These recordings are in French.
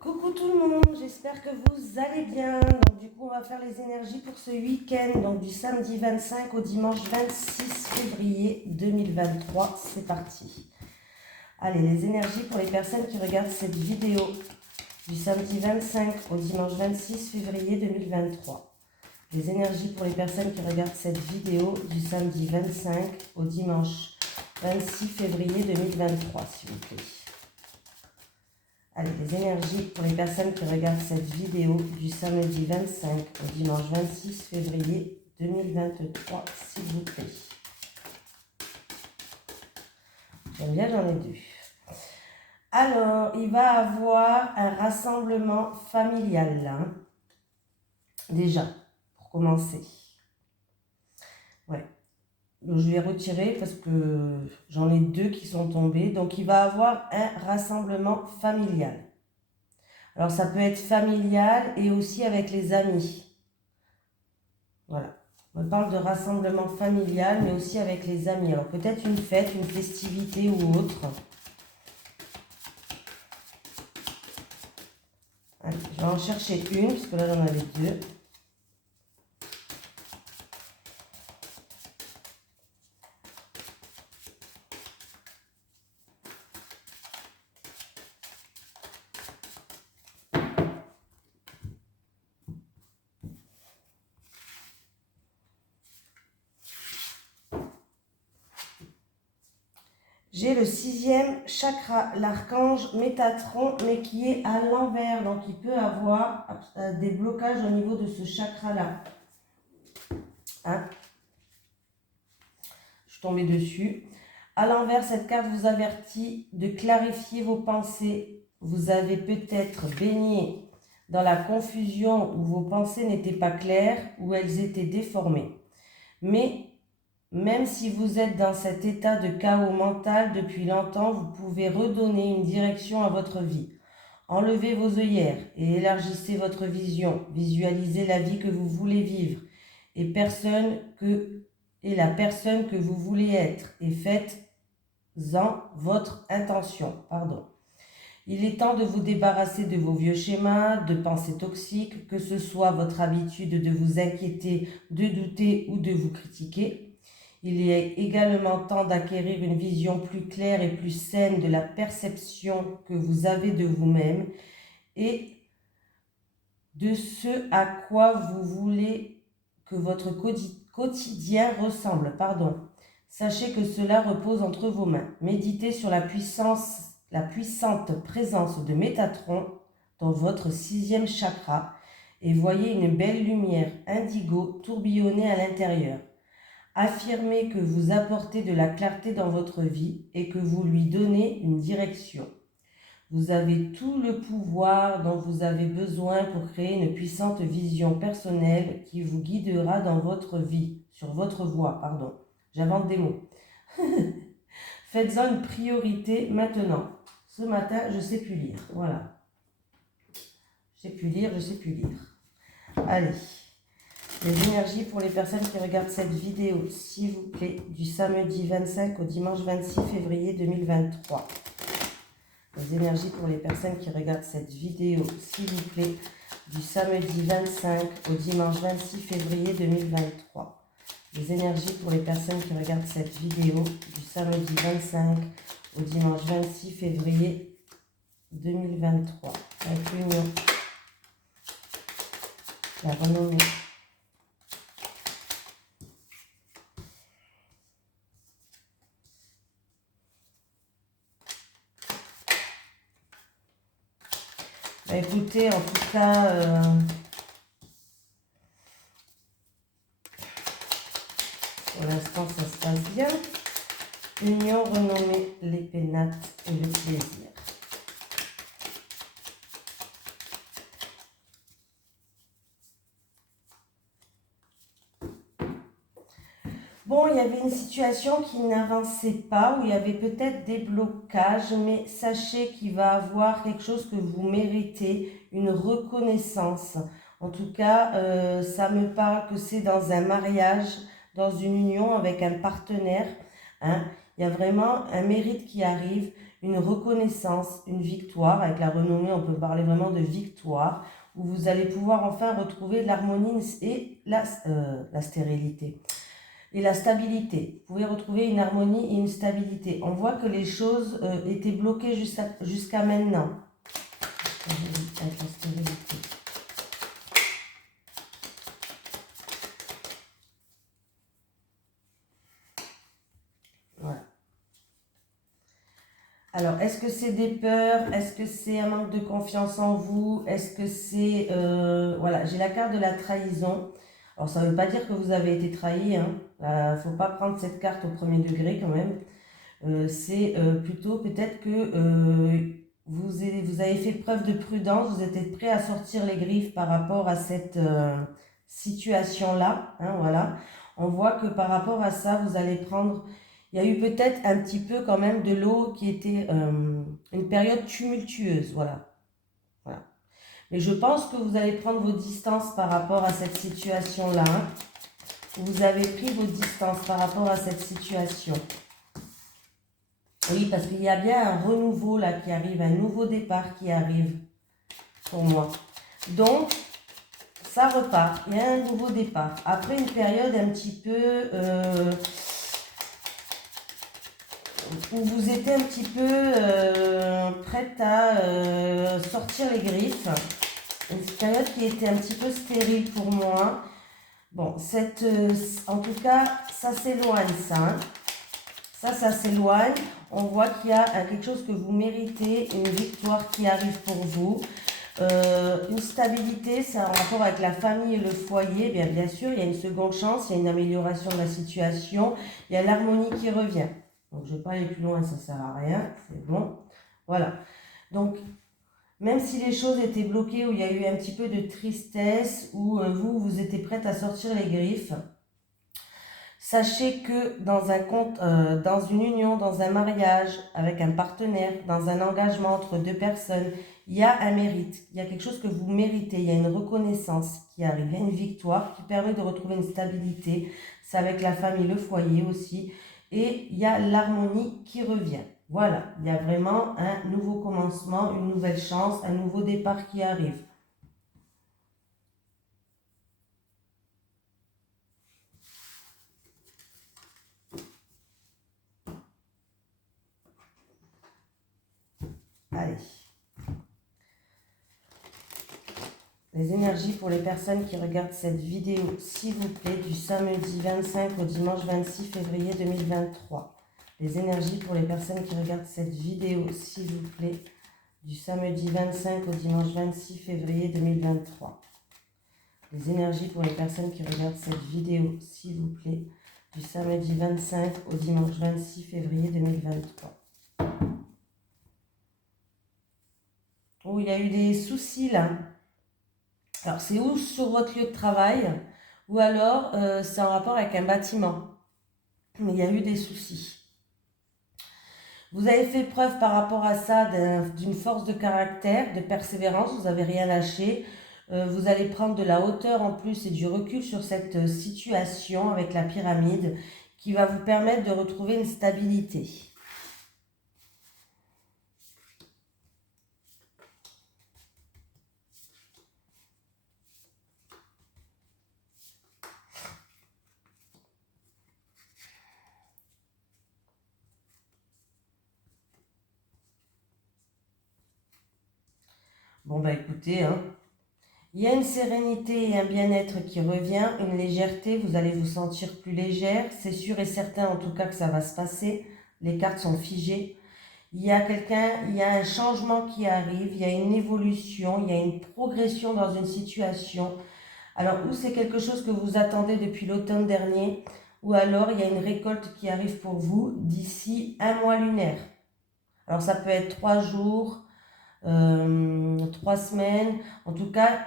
Coucou tout le monde, j'espère que vous allez bien. Donc du coup, on va faire les énergies pour ce week-end, donc du samedi 25 au dimanche 26 février 2023. C'est parti. Allez, les énergies pour les personnes qui regardent cette vidéo du samedi 25 au dimanche 26 février 2023. Les énergies pour les personnes qui regardent cette vidéo du samedi 25 au dimanche 26 février 2023, s'il vous plaît. Allez, les énergies pour les personnes qui regardent cette vidéo du samedi 25 au dimanche 26 février 2023, s'il vous plaît. J'aime bien, j'en ai deux. Alors, il va avoir un rassemblement familial là. Déjà, pour commencer. Ouais. Donc, je vais retirer parce que j'en ai deux qui sont tombés. Donc, il va avoir un rassemblement familial. Alors, ça peut être familial et aussi avec les amis. Voilà. On parle de rassemblement familial, mais aussi avec les amis. Alors, peut-être une fête, une festivité ou autre. Allez, je vais en chercher une, parce que là, j'en avais deux. J'ai le 6e chakra, l'archange Métatron, mais qui est à l'envers. Donc, il peut avoir des blocages au niveau de ce chakra-là. Hein? Je suis tombée dessus. À l'envers, cette carte vous avertit de clarifier vos pensées. Vous avez peut-être baigné dans la confusion où vos pensées n'étaient pas claires, où elles étaient déformées. Mais même si vous êtes dans cet état de chaos mental depuis longtemps, vous pouvez redonner une direction à votre vie. Enlevez vos œillères et élargissez votre vision. Visualisez la vie que vous voulez vivre et la personne que vous voulez être et faites-en votre intention. Il est temps de vous débarrasser de vos vieux schémas, de pensées toxiques, que ce soit votre habitude de vous inquiéter, de douter ou de vous critiquer. Il est également temps d'acquérir une vision plus claire et plus saine de la perception que vous avez de vous-même et de ce à quoi vous voulez que votre quotidien ressemble. Sachez que cela repose entre vos mains. Méditez sur la puissante présence de Métatron dans votre 6e chakra et voyez une belle lumière indigo tourbillonner à l'intérieur. Affirmez que vous apportez de la clarté dans votre vie et que vous lui donnez une direction. Vous avez tout le pouvoir dont vous avez besoin pour créer une puissante vision personnelle qui vous guidera dans votre vie, sur votre voie, J'invente des mots. Faites-en une priorité maintenant. Ce matin, je ne sais plus lire. Voilà. Je ne sais plus lire, je ne sais plus lire. Allez. Les énergies pour les personnes qui regardent cette vidéo, s'il vous plaît, du samedi 25 au dimanche 26 février 2023. Les énergies pour les personnes qui regardent cette vidéo, s'il vous plaît, du samedi 25 au dimanche 26 février 2023. Les énergies pour les personnes qui regardent cette vidéo, du samedi 25 au dimanche 26 février 2023. Avec l'union, la renommée. Bah écoutez, en tout cas, pour l'instant, ça se passe bien. Union, renommée, les pénates et le plaisir. Bon, il y avait une situation qui n'avançait pas, où il y avait peut-être des blocages, mais sachez qu'il va y avoir quelque chose que vous méritez, une reconnaissance. En tout cas, ça me parle que c'est dans un mariage, dans une union avec un partenaire. Hein. Il y a vraiment un mérite qui arrive, une reconnaissance, une victoire. Avec la renommée, on peut parler vraiment de victoire, où vous allez pouvoir enfin retrouver l'harmonie et la stérilité et la stabilité. Vous pouvez retrouver une harmonie et une stabilité. On voit que les choses étaient bloquées jusqu'à maintenant. Avec la stérilité. Voilà. Alors, est-ce que c'est des peurs? Est-ce que c'est un manque de confiance en vous? Est-ce que c'est... voilà, j'ai la carte de la trahison. Alors, ça ne veut pas dire que vous avez été trahi. Il ne faut pas prendre cette carte au premier degré quand même. C'est plutôt peut-être que vous avez fait preuve de prudence. Vous êtes prêt à sortir les griffes par rapport à cette situation-là. Voilà. On voit que par rapport à ça, vous allez prendre... Il y a eu peut-être un petit peu quand même de l'eau qui était une période tumultueuse, voilà. Voilà. Mais je pense que vous allez prendre vos distances par rapport à cette situation-là. Vous avez pris vos distances par rapport à cette situation. Oui, parce qu'il y a bien un renouveau là qui arrive, un nouveau départ qui arrive pour moi. Donc, ça repart, il y a un nouveau départ. Après une période un petit peu... où vous étiez un petit peu prête à sortir les griffes. Une période qui était un petit peu stérile pour moi. Bon, en tout cas, ça s'éloigne, ça. Ça s'éloigne. On voit qu'il y a quelque chose que vous méritez, une victoire qui arrive pour vous. Une stabilité, c'est en rapport avec la famille et le foyer. Bien sûr, il y a une seconde chance, il y a une amélioration de la situation. Il y a l'harmonie qui revient. Donc, je ne vais pas aller plus loin, ça ne sert à rien. C'est bon. Voilà. Donc, même si les choses étaient bloquées, où il y a eu un petit peu de tristesse, où vous étiez prête à sortir les griffes, sachez que dans une union, dans un mariage, avec un partenaire, dans un engagement entre deux personnes, il y a un mérite, il y a quelque chose que vous méritez, il y a une reconnaissance qui arrive, il y a une victoire qui permet de retrouver une stabilité. C'est avec la famille, le foyer aussi. Et il y a l'harmonie qui revient. Voilà, il y a vraiment un nouveau commencement, une nouvelle chance, un nouveau départ qui arrive. Allez. Les énergies pour les personnes qui regardent cette vidéo, s'il vous plaît, du samedi 25 au dimanche 26 février 2023. Les énergies pour les personnes qui regardent cette vidéo, s'il vous plaît, du samedi 25 au dimanche 26 février 2023. Les énergies pour les personnes qui regardent cette vidéo, s'il vous plaît, du samedi 25 au dimanche 26 février 2023. Oh, il y a eu des soucis là. Alors, c'est ou sur votre lieu de travail, ou alors c'est en rapport avec un bâtiment. Mais il y a eu des soucis. Vous avez fait preuve par rapport à ça d'une force de caractère, de persévérance, vous n'avez rien lâché. Vous allez prendre de la hauteur en plus et du recul sur cette situation avec la pyramide qui va vous permettre de retrouver une stabilité. Bon, bah écoutez, il y a une sérénité et un bien-être qui revient, une légèreté, vous allez vous sentir plus légère. C'est sûr et certain en tout cas que ça va se passer. Les cartes sont figées. Il y a un changement qui arrive, il y a une évolution, il y a une progression dans une situation. Alors, ou c'est quelque chose que vous attendez depuis l'automne dernier, ou alors il y a une récolte qui arrive pour vous d'ici un mois lunaire. Alors, ça peut être 3 jours, 3 semaines, en tout cas,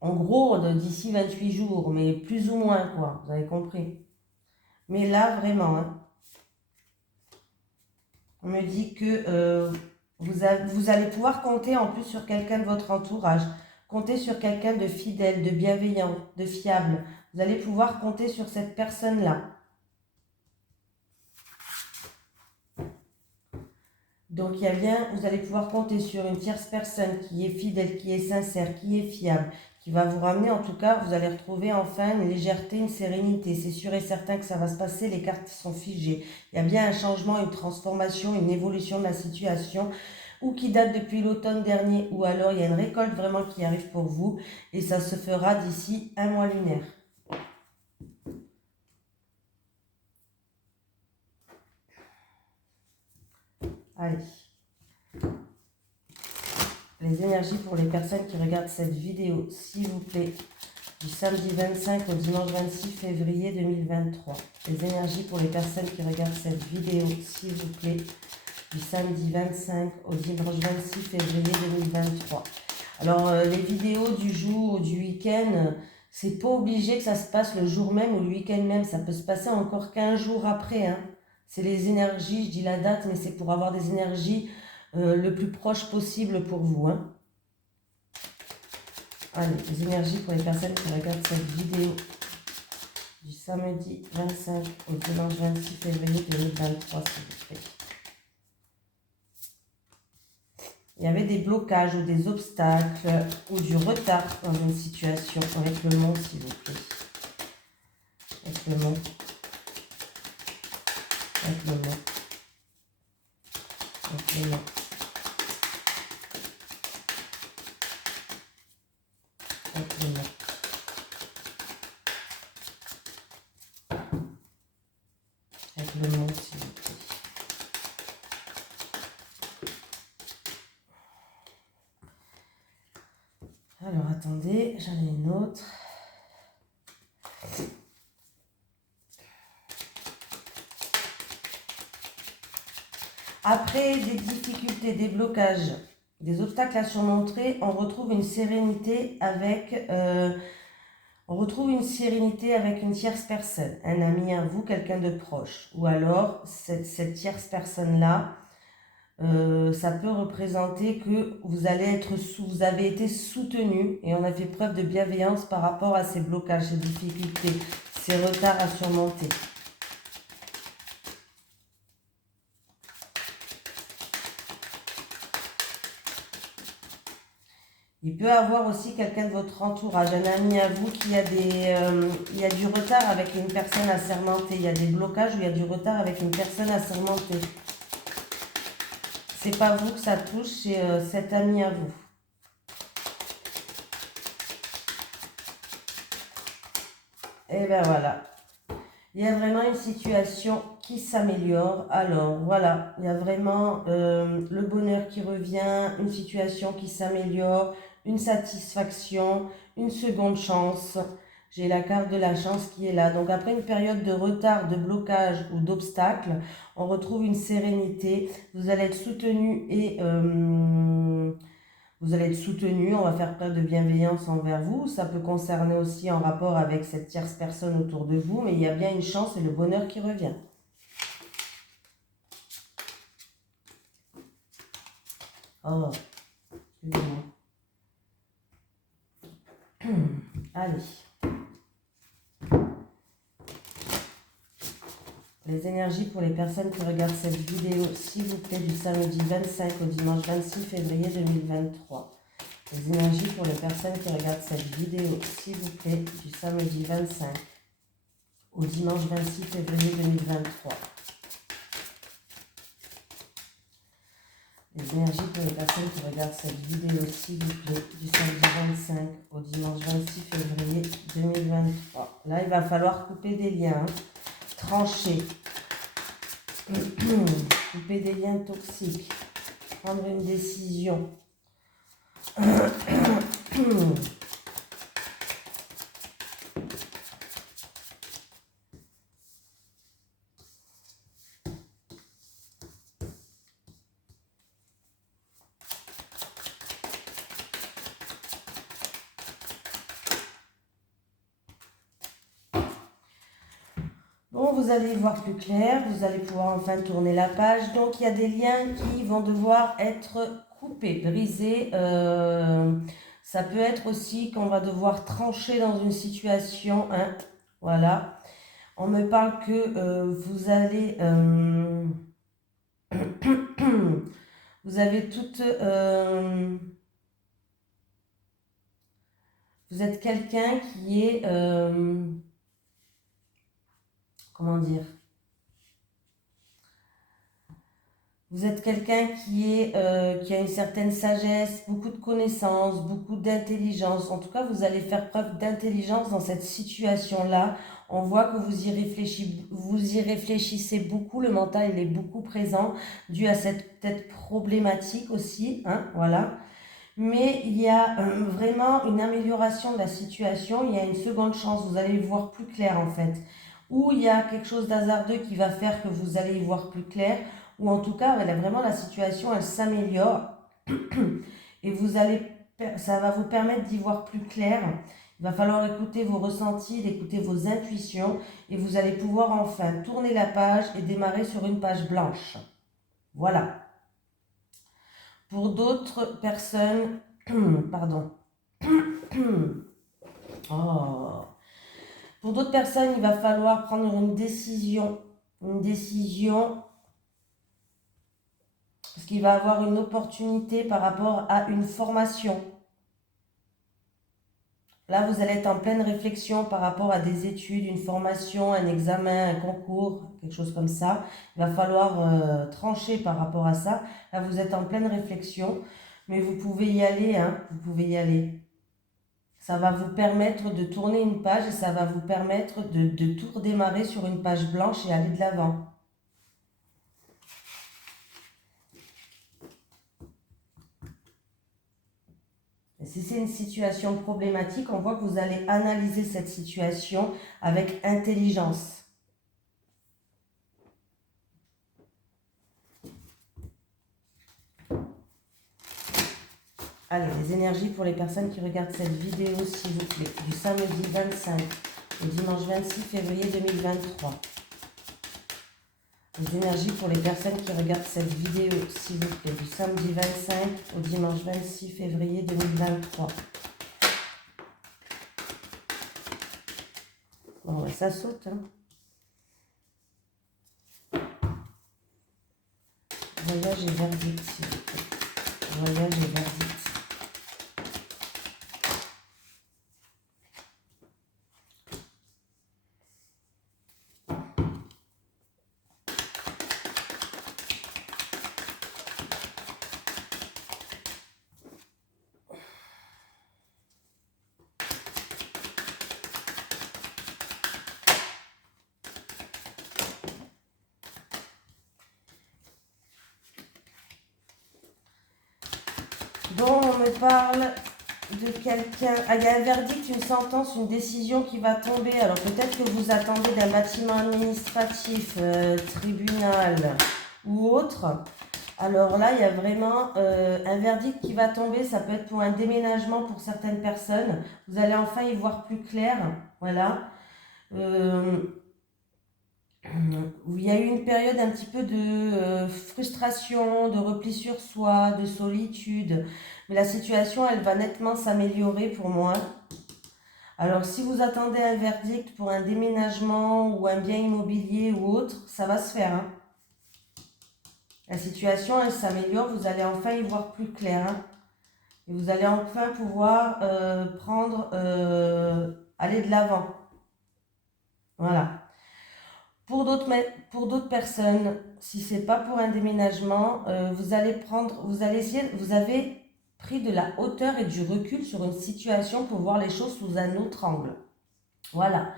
en gros, d'ici 28 jours, mais plus ou moins, quoi, vous avez compris. Mais là, vraiment, on me dit que vous allez pouvoir compter en plus sur quelqu'un de votre entourage. Compter sur quelqu'un de fidèle, de bienveillant, de fiable. Vous allez pouvoir compter sur cette personne-là. Donc, il y a bien, vous allez pouvoir compter sur une tierce personne qui est fidèle, qui est sincère, qui est fiable, qui va vous ramener, en tout cas, vous allez retrouver enfin une légèreté, une sérénité. C'est sûr et certain que ça va se passer, les cartes sont figées. Il y a bien un changement, une transformation, une évolution de la situation, ou qui date depuis l'automne dernier, ou alors il y a une récolte vraiment qui arrive pour vous, et ça se fera d'ici un mois lunaire. Allez. Les énergies pour les personnes qui regardent cette vidéo, s'il vous plaît, du samedi 25 au dimanche 26 février 2023. Les énergies pour les personnes qui regardent cette vidéo, s'il vous plaît, du samedi 25 au dimanche 26 février 2023. Alors, les vidéos du jour ou du week-end, c'est pas obligé que ça se passe le jour même ou le week-end même. Ça peut se passer encore 15 jours après. Hein. C'est les énergies, je dis la date, mais c'est pour avoir des énergies le plus proche possible pour vous. Hein. Allez, les énergies pour les personnes qui regardent cette vidéo du samedi 25 au dimanche 26 février 2023, s'il vous plaît. Il y avait des blocages ou des obstacles ou du retard dans une situation avec le monde, s'il vous plaît. Avec le monde. Avec le monde. Avec le monde. Avec le monde. Avec le monde, s'il vous plaît. Alors, attendez, j'en ai une autre. Après des difficultés, des blocages, des obstacles à surmonter, on retrouve une sérénité avec une tierce personne, un ami à vous, quelqu'un de proche. Ou alors, cette tierce personne-là, ça peut représenter que vous avez été soutenu et on a fait preuve de bienveillance par rapport à ces blocages, ces difficultés, ces retards à surmonter. Il peut y avoir aussi quelqu'un de votre entourage, un ami à vous qui a il y a du retard avec une personne assermentée. Il y a des blocages où il y a du retard avec une personne assermentée. C'est pas vous que ça touche, c'est cet ami à vous. Et ben voilà. Il y a vraiment une situation qui s'améliore. Alors voilà, il y a vraiment le bonheur qui revient, une situation qui s'améliore, une satisfaction, une seconde chance. J'ai la carte de la chance qui est là. Donc après une période de retard, de blocage ou d'obstacle, on retrouve une sérénité. Vous allez être soutenu et on va faire preuve de bienveillance envers vous. Ça peut concerner aussi en rapport avec cette tierce personne autour de vous, mais il y a bien une chance et le bonheur qui revient. Oh, excusez-moi. Allez. Les énergies pour les personnes qui regardent cette vidéo, s'il vous plaît, du samedi 25 au dimanche 26 février 2023. Les énergies pour les personnes qui regardent cette vidéo, s'il vous plaît, du samedi 25 au dimanche 26 février 2023. Les énergies pour les personnes qui regardent cette vidéo, s'il vous plaît, du samedi 25 au dimanche 26 février 2023. Là, il va falloir couper des liens, trancher, couper des liens toxiques, prendre une décision. Bon, vous allez y voir plus clair, vous allez pouvoir enfin tourner la page. Donc, il y a des liens qui vont devoir être coupés, brisés. Ça peut être aussi qu'on va devoir trancher dans une situation. Hein, voilà. On me parle que vous allez... Vous avez toute... vous êtes quelqu'un qui est... comment dire? Vous êtes quelqu'un qui a une certaine sagesse, beaucoup de connaissances, beaucoup d'intelligence. En tout cas, vous allez faire preuve d'intelligence dans cette situation-là. On voit que vous y réfléchissez beaucoup. Le mental, il est beaucoup présent, dû à cette peut-être problématique aussi, hein, voilà. Mais il y a vraiment une amélioration de la situation. Il y a une seconde chance. Vous allez y voir plus clair, en fait. Ou il y a quelque chose d'hasardeux qui va faire que vous allez y voir plus clair, ou en tout cas, vraiment la situation, elle s'améliore et ça va vous permettre d'y voir plus clair. Il va falloir écouter vos ressentis, écouter vos intuitions, et vous allez pouvoir enfin tourner la page et démarrer sur une page blanche. Voilà. Pour d'autres personnes, pardon. Oh. Pour d'autres personnes, il va falloir prendre une décision. Une décision parce qu'il va avoir une opportunité par rapport à une formation. Là, vous allez être en pleine réflexion par rapport à des études, une formation, un examen, un concours, quelque chose comme ça. Il va falloir trancher par rapport à ça. Là, vous êtes en pleine réflexion, mais vous pouvez y aller, hein, vous pouvez y aller. Ça va vous permettre de tourner une page et ça va vous permettre de tout redémarrer sur une page blanche et aller de l'avant. Si c'est une situation problématique, on voit que vous allez analyser cette situation avec intelligence. Allez, les énergies pour les personnes qui regardent cette vidéo, s'il vous plaît, du samedi 25 au dimanche 26 février 2023. Les énergies pour les personnes qui regardent cette vidéo, s'il vous plaît, du samedi 25 au dimanche 26 février 2023. Bon, ça saute, hein. Voyage et verdict, s'il vous plaît. Voyage et verdict. Bon, on me parle de quelqu'un. Ah, il y a un verdict, une sentence, une décision qui va tomber. Alors peut-être que vous attendez d'un bâtiment administratif, tribunal ou autre. Alors là, il y a vraiment un verdict qui va tomber. Ça peut être pour un déménagement pour certaines personnes. Vous allez enfin y voir plus clair. Voilà. Où il y a eu une période un petit peu de frustration, de repli sur soi, de solitude. Mais la situation, elle va nettement s'améliorer pour moi. Alors, si vous attendez un verdict pour un déménagement ou un bien immobilier ou autre, ça va se faire, hein. La situation, elle s'améliore, vous allez enfin y voir plus clair, hein. Et vous allez enfin pouvoir aller de l'avant. Voilà. Pour d'autres personnes, si ce n'est pas pour un déménagement, vous avez pris de la hauteur et du recul sur une situation pour voir les choses sous un autre angle. Voilà.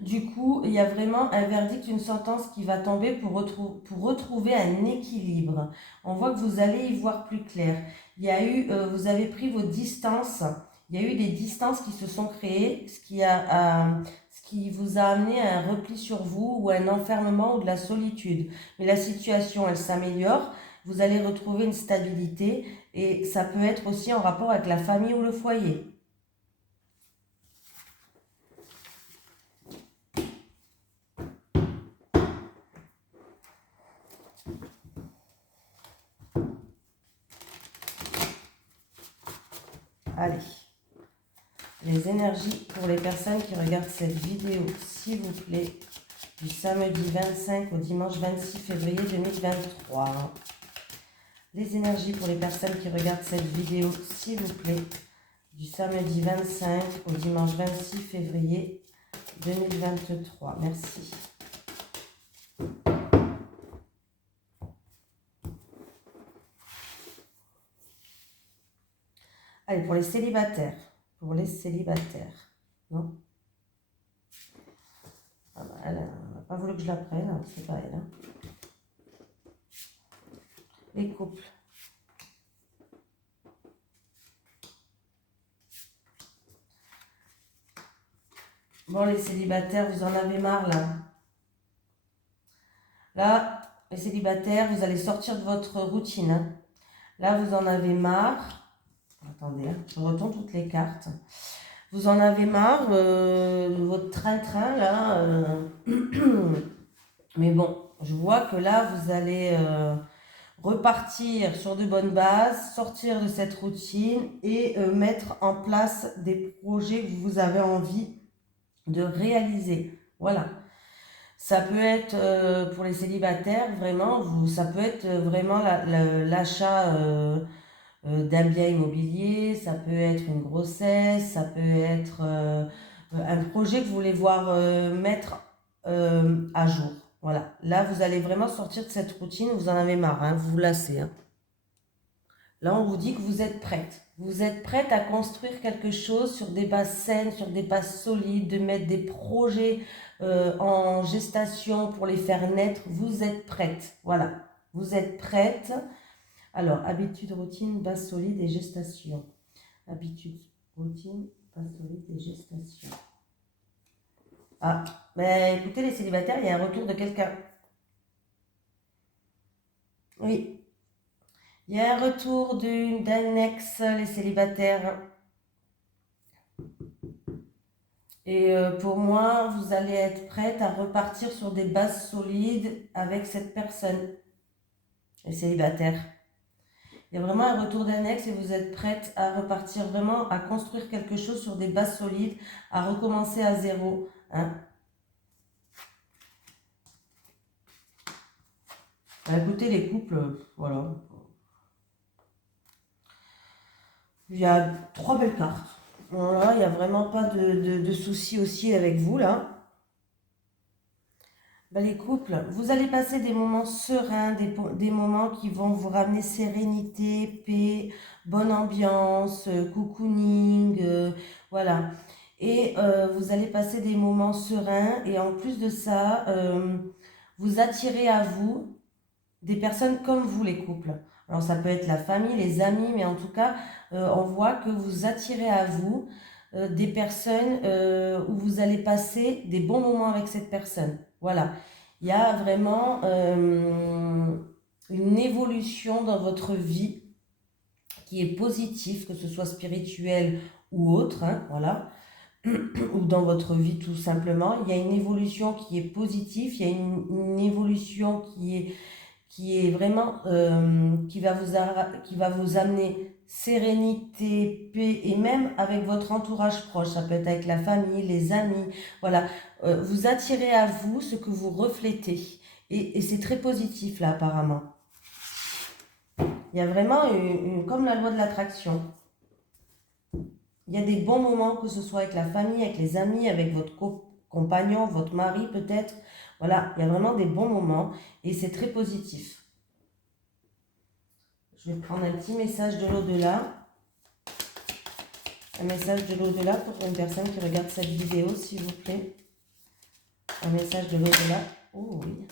Du coup, il y a vraiment un verdict, une sentence qui va tomber pour retrouver un équilibre. On voit que vous allez y voir plus clair. Vous avez pris vos distances. Il y a eu des distances qui se sont créées, ce qui vous a amené à un repli sur vous ou à un enfermement ou de la solitude. Mais la situation, elle s'améliore. Vous allez retrouver une stabilité et ça peut être aussi en rapport avec la famille ou le foyer. Allez, les énergies pour les personnes qui regardent cette vidéo, s'il vous plaît, du samedi 25 au dimanche 26 février 2023. les énergies pour les personnes qui regardent cette vidéo, s'il vous plaît, du samedi 25 au dimanche 26 février 2023. Merci. Allez, pour les célibataires. Pour les célibataires. Non? Ah bah, elle n'a pas voulu que je la prenne, hein, c'est pas elle. Hein. Les couples. Bon, les célibataires, vous en avez marre, là. Là, les célibataires, vous allez sortir de votre routine. Hein. Là, vous en avez marre. Attendez, hein, je retourne toutes les cartes. Vous en avez marre de votre train-train, là. Mais bon, je vois que là, vous allez repartir sur de bonnes bases, sortir de cette routine et mettre en place des projets que vous avez envie de réaliser. Voilà. Ça peut être pour les célibataires, vraiment, ça peut être vraiment l'achat d'un bien immobilier, ça peut être une grossesse, ça peut être un projet que vous voulez voir mettre à jour. Voilà. Là, vous allez vraiment sortir de cette routine, vous en avez marre, hein, vous vous lassez. Hein. Là, on vous dit que vous êtes prête. Vous êtes prête à construire quelque chose sur des bases saines, sur des bases solides, de mettre des projets en gestation pour les faire naître. Vous êtes prête. Voilà. Vous êtes prête. Alors, habitude, routine, base solide et gestation. Habitude, routine, base solide et gestation. Ah, ben écoutez, les célibataires, il y a un retour de quelqu'un. Oui. Il y a un retour d'un ex, les célibataires. Et pour moi, vous allez être prête à repartir sur des bases solides avec cette personne, les célibataires. Il y a vraiment un retour d'un ex et vous êtes prête à repartir vraiment, à construire quelque chose sur des bases solides, à recommencer à zéro. Hein. Bah, écoutez, les couples, voilà. Il y a 3 belles cartes. Voilà, il n'y a vraiment pas de soucis aussi avec vous, là. Ben, les couples, vous allez passer des moments sereins, des moments qui vont vous ramener sérénité, paix, bonne ambiance, cocooning, voilà. Et vous allez passer des moments sereins et en plus de ça, vous attirez à vous des personnes comme vous, les couples. Alors ça peut être la famille, les amis, mais en tout cas, on voit que vous attirez à vous des personnes où vous allez passer des bons moments avec cette personne. Voilà. Il y a vraiment une évolution dans votre vie qui est positive, que ce soit spirituelle ou autre, hein, voilà, ou dans votre vie tout simplement. Il y a une évolution qui est positive, il y a une évolution qui est vraiment, qui va vous amener sérénité, paix, et même avec votre entourage proche, ça peut être avec la famille, les amis, voilà, vous attirez à vous ce que vous reflétez, et c'est très positif là apparemment. Il y a vraiment comme la loi de l'attraction. Il y a des bons moments, que ce soit avec la famille, avec les amis, avec votre compagnon, votre mari peut-être. Voilà, il y a vraiment des bons moments et c'est très positif. Je vais prendre un petit message de l'au-delà. Un message de l'au-delà pour une personne qui regarde cette vidéo, s'il vous plaît. Un message de l'au-delà. Oh oui.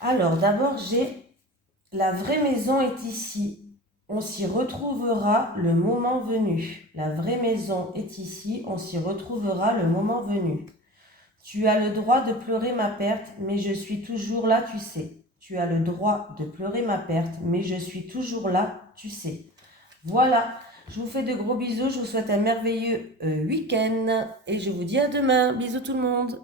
Alors, d'abord, j'ai la vraie maison est ici. On s'y retrouvera le moment venu. La vraie maison est ici. On s'y retrouvera le moment venu. Tu as le droit de pleurer ma perte, mais je suis toujours là, tu sais. Tu as le droit de pleurer ma perte, mais je suis toujours là, tu sais. Voilà. Je vous fais de gros bisous. Je vous souhaite un merveilleux week-end. Et je vous dis à demain. Bisous tout le monde.